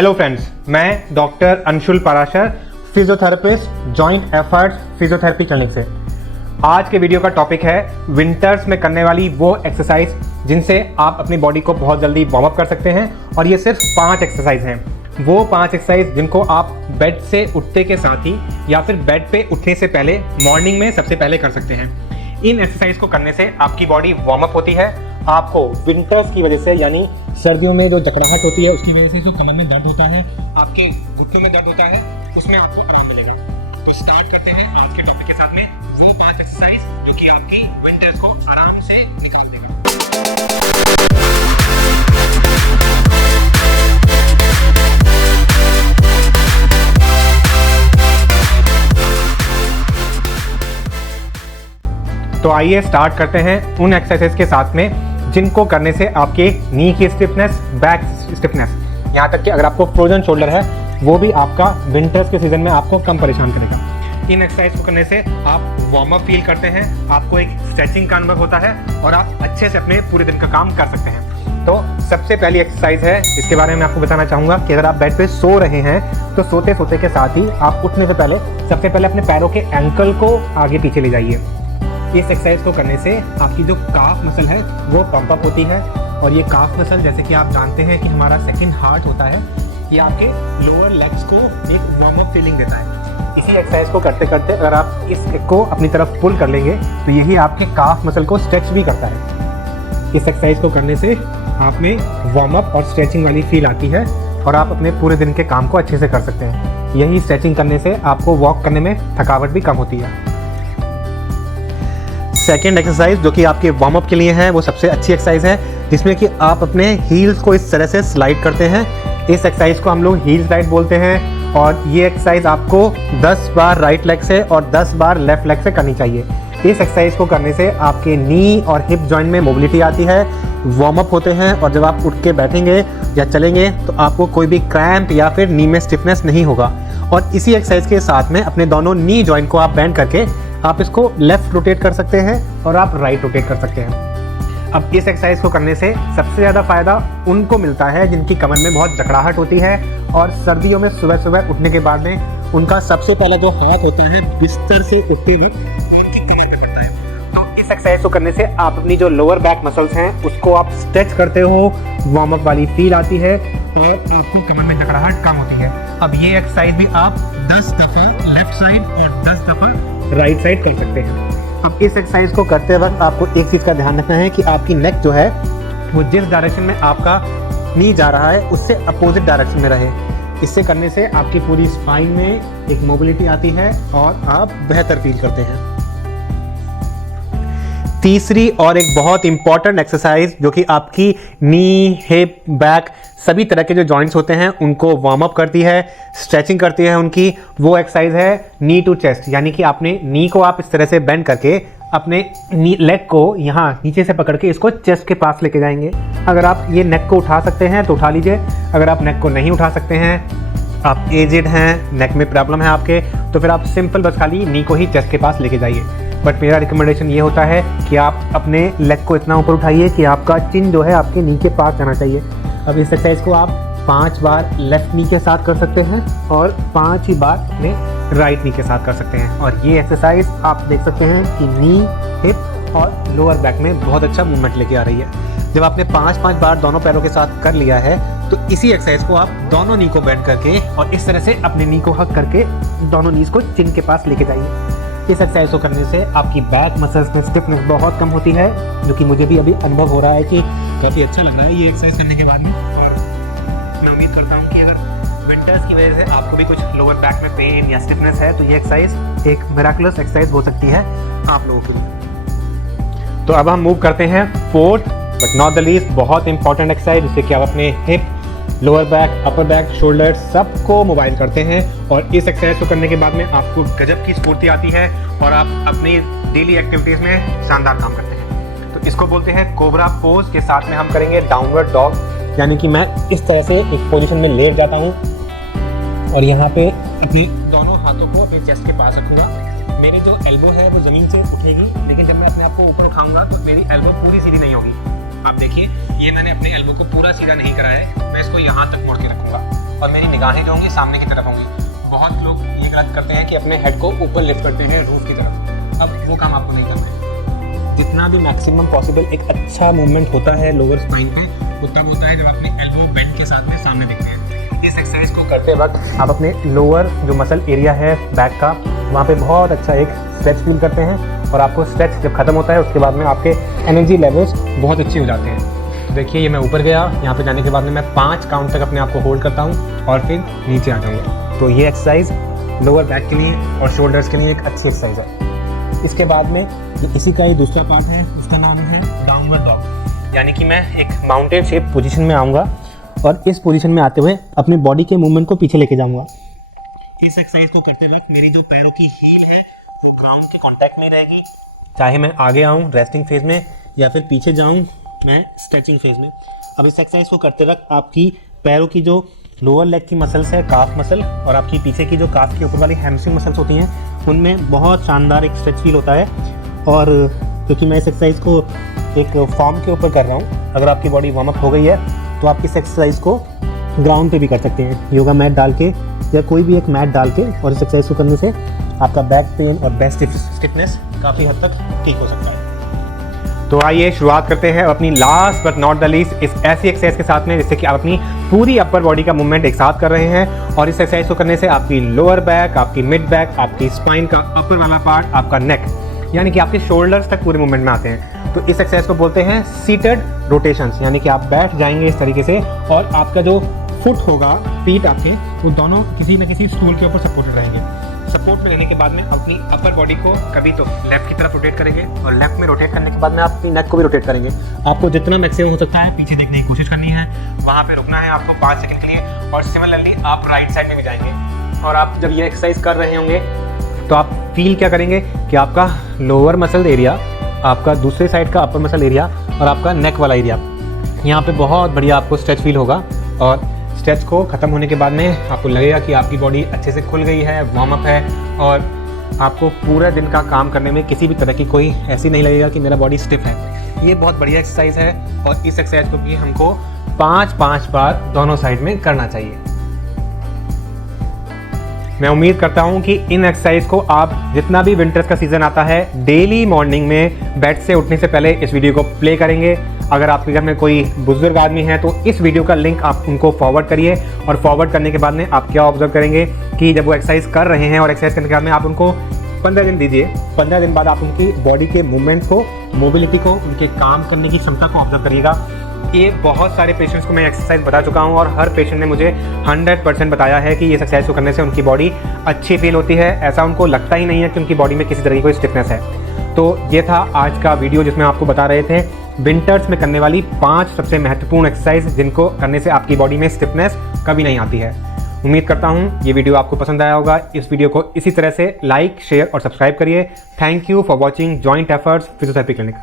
Hello friends, मैं doctor Anshul Parashar, physiotherapist, joint efforts physiotherapy clinic से। आज के वीडियो का टॉपिक है विंटर्स में करने वाली वो एक्सरसाइज जिनसे आप अपनी बॉडी को बहुत जल्दी वार्म अप कर सकते हैं। और ये सिर्फ 5 एक्सरसाइज हैं, वो 5 एक्सरसाइज जिनको आप बेड से उठते के साथ ही या फिर बेड पे उठने से पहले मॉर्निंग में सबसे पहले कर सकते हैं। इन एक्सरसाइज को करने से आपकी बॉडी वार्म अप होती है। आपको विंटर्स की वजह से यानी सर्दियों में जो जकड़ाहट होती है उसकी वजह से जो कमर में दर्द होता है, आपके घुटनों में दर्द होता है, उसमें आपको आराम मिलेगा। तो स्टार्ट करते हैं आज के टॉपिक के साथ में वो 5 एक्सरसाइज जो कि आपकी विंटर्स को आराम से निकाल देगा। तो आइए स्टार्ट करते हैं उन एक्सरसाइज के साथ में जिनको करने से आपके नी की स्टिफनेस, बैक स्टिफनेस, यहाँ तक कि अगर आपको फ्रोजन शोल्डर है वो भी आपका विंटर्स के सीजन में आपको कम परेशान करेगा। इन एक्सरसाइज को करने से आप वार्म अप फील करते हैं, आपको एक स्ट्रेचिंग का अनुभव होता है और आप अच्छे से अपने पूरे दिन का काम कर सकते हैं। तो सबसे पहली एक्सरसाइज है, इसके बारे में आपको बताना चाहूँगा कि अगर आप बेड पे सो रहे हैं तो सोते सोते के साथ ही आप उठने से पहले सबसे पहले अपने पैरों के एंकल को आगे पीछे ले जाइए। इस एक्सरसाइज को करने से आपकी जो काफ मसल है वो पंप अप होती है और ये काफ मसल, जैसे कि आप जानते हैं कि हमारा सेकंड हार्ट होता है, ये आपके लोअर लेग्स को एक वार्म अप फीलिंग देता है। इसी एक्सरसाइज को करते करते अगर आप इसको अपनी तरफ पुल कर लेंगे तो यही आपके काफ मसल को स्ट्रेच भी करता है। इस एक्सरसाइज को करने से आप में वार्म अप और स्ट्रेचिंग वाली फील आती है और आप अपने पूरे दिन के काम को अच्छे से कर सकते हैं। यही स्ट्रेचिंग करने से आपको वॉक करने में थकावट भी कम होती है। सेकेंड एक्सरसाइज जो कि आपके वार्म अप के लिए है वो सबसे अच्छी एक्सरसाइज है, जिसमें कि आप अपने हील्स को इस तरह से स्लाइड करते हैं। इस एक्सरसाइज को हम लोग हील स्लाइड बोलते हैं और ये एक्सरसाइज आपको 10 बार राइट लेग से और 10 बार लेफ्ट लेग से करनी चाहिए। इस एक्सरसाइज को करने से आपके नी और हिप जॉइंट में मोबिलिटी आती है, वार्म अप होते हैं और जब आप उठ के बैठेंगे या चलेंगे तो आपको कोई भी क्रैम्प या फिर नी में स्टिफनेस नहीं होगा। और इसी एक्सरसाइज के साथ में अपने दोनों नी जॉइंट को आप बेंड करके आप इसको लेफ्ट रोटेट कर सकते हैं और आप राइट रोटेट कर सकते हैं। अब इस एक्सरसाइज को करने से सबसे ज़्यादा फायदा उनको मिलता है जिनकी कमर में बहुत जकड़ाहट होती है और सर्दियों में सुबह सुबह उठने के बाद में उनका सबसे पहला जो हाथ होता है बिस्तर से उठते वक्त उनकी कमर पे पड़ता है। तो इस एक्सरसाइज को करने से आप अपनी जो लोअर बैक मसल्स हैं उसको आप स्ट्रेच करते हो, वार्म अप वाली फील आती है और आपको कमर में जकड़ाहट कम होती है। अब ये एक्सरसाइज भी आप 10 दफ़ा लेफ्ट साइड और 10 दफ़ा राइट साइड कर सकते हैं। अब इस एक्सरसाइज को करते वक्त आपको एक चीज़ का ध्यान रखना है कि आपकी नेक जो है वो जिस डायरेक्शन में आपका नी जा रहा है उससे अपोजिट डायरेक्शन में रहे। इससे करने से आपकी पूरी स्पाइन में एक मोबिलिटी आती है और आप बेहतर फील करते हैं। तीसरी और एक बहुत इंपॉर्टेंट एक्सरसाइज जो कि आपकी नी, हिप, बैक सभी तरह के जो जॉइंट्स होते हैं उनको वार्म अप करती है, स्ट्रेचिंग करती है उनकी, वो एक्सरसाइज है नी टू चेस्ट। यानी कि आपने नी को आप इस तरह से बेंड करके अपने लेग को यहाँ नीचे से पकड़ के इसको चेस्ट के पास लेके जाएंगे। अगर आप ये नेक को उठा सकते हैं तो उठा लीजिए, अगर आप नेक को नहीं उठा सकते हैं, आप एजेड हैं, नेक में प्रॉब्लम है आपके, तो फिर आप सिंपल बस खाली नी को ही चेस्ट के पास लेके जाइए। बट मेरा रिकमेंडेशन ये होता है कि आप अपने लेग को इतना ऊपर उठाइए कि आपका चिन जो है आपके नी के पास जाना चाहिए। अब इस एक्सरसाइज को आप 5 बार लेफ्ट नी के साथ कर सकते हैं और 5 ही बार अपने राइट नी के साथ कर सकते हैं। और ये एक्सरसाइज आप देख सकते हैं कि नी, हिप और लोअर बैक में बहुत अच्छा मूवमेंट लेके आ रही है। जब आपने 5-5 बार दोनों पैरों के साथ कर लिया है तो इसी एक्सरसाइज को आप दोनों नी को बेंड करके और इस तरह से अपने नी को हक करके दोनों नीज को चिन के पास लेके जाइए। इस एक्सरसाइज को करने से आपकी बैक मसल्स में स्टिफनेस बहुत कम होती है, जो कि मुझे भी अभी अनुभव हो रहा है कि काफ़ी अच्छा लग रहा है ये एक्सरसाइज करने के बाद में। और मैं उम्मीद करता हूँ कि अगर विंटर्स की वजह से आपको भी कुछ लोअर बैक में पेन या स्टिफनेस है तो ये एक्सरसाइज एक मिराकुलस एक्सरसाइज हो सकती है आप लोगों के लिए। तो अब हम मूव करते हैं fourth but not the least बहुत इंपॉर्टेंट एक्सरसाइज, जिससे कि आप अपने hip, lower back, upper back, shoulder सबको मोबाइल करते हैं। और इस एक्सरसाइज को करने के बाद में आपको गजब की स्फूर्ति आती है और आप अपनी डेली एक्टिविटीज़ में शानदार काम करते हैं। तो इसको बोलते हैं कोबरा पोज। के साथ में हम करेंगे डाउनवर्ड डॉग, यानी कि मैं इस तरह से एक पोजीशन में लेट जाता हूँ और यहाँ पे अपने दोनों हाथों को अपने चेस्ट के पास रखूँगा। मेरी जो एल्बो है वो ज़मीन से उठेगी, लेकिन जब मैं अपने आप को ऊपर उठाऊँगा तो मेरी एल्बो पूरी सीधी नहीं होगी। आप देखिए, ये मैंने अपने एल्बो को पूरा सीधा नहीं करा है, मैं इसको यहाँ तक मोड़ के रखूँगा। और मेरी निगाहें जो होंगी सामने की तरफ होंगी। बहुत लोग ये गलत करते हैं कि अपने हेड को ऊपर लिफ्ट करते हैं रूफ की तरफ। अब वो काम आपको नहीं करना है। जितना भी मैक्सिमम पॉसिबल एक अच्छा मूवमेंट होता है लोअर स्पाइन पे, वो तब होता है जब अपने एल्बो बेंड के साथ में सामने दिखते हैं। इस एक्सरसाइज को करते वक्त आप अपने लोअर जो मसल एरिया है बैक का, वहाँ पे बहुत अच्छा एक स्ट्रेच फील करते हैं और आपको स्ट्रेच जब खत्म होता है उसके बाद में आपके एनर्जी लेवल्स बहुत अच्छे हो जाते हैं। तो देखिए ये मैं ऊपर गया, यहाँ पे जाने के बाद में मैं 5 काउंट तक अपने आप को होल्ड करता हूँ और फिर नीचे आ जाऊँगा। तो ये एक्सरसाइज लोअर बैक के लिए और शोल्डर्स के लिए एक अच्छी एक्सरसाइज है। इसके बाद में इसी का ही दूसरा पार्ट है, उसका नाम है डाउनवर्ड डॉग, यानी कि मैं एक माउंटेन शेप पोजीशन में आऊँगा और इस पोजीशन में आते हुए अपने बॉडी के मूवमेंट को पीछे लेके जाऊँगा। इस एक्सरसाइज को करते वक्त मेरी जो पैरों की हील है वो ग्राउंड के कॉन्टैक्ट में रहेगी, चाहे मैं आगे आऊँ रेस्टिंग फेज में या फिर पीछे जाऊँ मैं स्ट्रेचिंग फेज में। अब इस एक्सरसाइज को करते वक्त आपकी पैरों की जो लोअर लेग की मसल्स है, काफ मसल, और आपकी पीछे की जो काफ के ऊपर वाली हैमस्ट्रिंग मसल्स होती हैं, उनमें बहुत शानदार एक स्ट्रेच फील होता है। और क्योंकि मैं इस एक्सरसाइज को एक फॉर्म के ऊपर कर रहा हूँ, अगर आपकी बॉडी वार्म अप हो गई है तो आप इस एक्सरसाइज को ग्राउंड पे भी कर सकते हैं, योगा मैट डाल के या कोई भी एक मैट डाल के, और इस एक्सरसाइज को करने से आपका बैक पेन और बैक स्टिफनेस काफ़ी हद तक ठीक हो सकता है। तो आइए शुरुआत करते हैं अपनी last but not the least इस ऐसी एक्सरसाइज के साथ में जिससे कि आप अपनी पूरी अपर बॉडी का मूवमेंट एक साथ कर रहे हैं। और इस एक्सरसाइज को करने से आपकी लोअर बैक, आपकी मिड बैक, आपकी स्पाइन का अपर वाला पार्ट, आपका नेक, यानी कि आपके शोल्डर्स तक पूरे मूवमेंट में आते हैं। तो इस एक्सरसाइज को बोलते हैं सीटेड रोटेशंस, यानी कि आप बैठ जाएंगे इस तरीके से और आपका जो फुट होगा, फीट आपके, वो दोनों किसी न किसी स्टूल के ऊपर सपोर्टेड रहेंगे। सपोर्ट में लेने के बाद में अपनी अपर बॉडी को कभी तो लेफ्ट की तरफ रोटेट करेंगे और लेफ्ट में रोटेट करने के बाद में आप अपनी नेक को भी रोटेट करेंगे। आपको जितना मैक्सिमम हो सकता है पीछे देखने की कोशिश करनी है, वहाँ पे रुकना है आपको 5 सेकंड के लिए। और सिमिलरली आप राइट साइड में भी जाएंगे और आप जब ये एक्सरसाइज कर रहे होंगे तो आप फील क्या करेंगे कि आपका लोअर मसल एरिया, आपका दूसरे साइड का अपर मसल एरिया और आपका नेक वाला एरिया, यहाँ पे बहुत बढ़िया आपको स्ट्रेच फील होगा। और स्ट्रेच को ख़त्म होने के बाद में आपको लगेगा कि आपकी बॉडी अच्छे से खुल गई है, वार्म अप है, और आपको पूरे दिन का काम करने में किसी भी तरह की कोई ऐसी नहीं लगेगा कि मेरा बॉडी स्टिफ है। ये बहुत बढ़िया एक्सरसाइज है और इस एक्सरसाइज को भी हमको 5-5 बार दोनों साइड में करना चाहिए। मैं उम्मीद करता हूं कि इन एक्सरसाइज को आप जितना भी विंटर्स का सीज़न आता है डेली मॉर्निंग में बेड से उठने से पहले इस वीडियो को प्ले करेंगे। अगर आपके घर में कोई बुजुर्ग आदमी है तो इस वीडियो का लिंक आप उनको फॉरवर्ड करिए, और फॉरवर्ड करने के बाद में आप क्या ऑब्जर्व करेंगे कि जब वो एक्सरसाइज कर रहे हैं और एक्सरसाइज करने के बाद में आप उनको 15 दिन दीजिए। 15 दिन बाद आप उनकी बॉडी के मूवमेंट को, मोबिलिटी को, उनके काम करने की क्षमता को ऑब्जर्व करिएगा। ये बहुत सारे पेशेंट्स को मैं एक्सरसाइज बता चुका हूँ और हर पेशेंट ने मुझे 100% बताया है कि ये एक्सरसाइज को करने से उनकी बॉडी अच्छी फील होती है। ऐसा उनको लगता ही नहीं है कि उनकी बॉडी में किसी तरह की कोई स्टिफनेस है। तो ये था आज का वीडियो जिसमें आपको बता रहे थे विंटर्स में करने वाली 5 सबसे महत्वपूर्ण एक्सरसाइज जिनको करने से आपकी बॉडी में स्टिफनेस कभी नहीं आती है। उम्मीद करता हूँ ये वीडियो आपको पसंद आया होगा। इस वीडियो को इसी तरह से लाइक, शेयर और सब्सक्राइब करिए। Thank you for watching joint efforts physiotherapy clinic.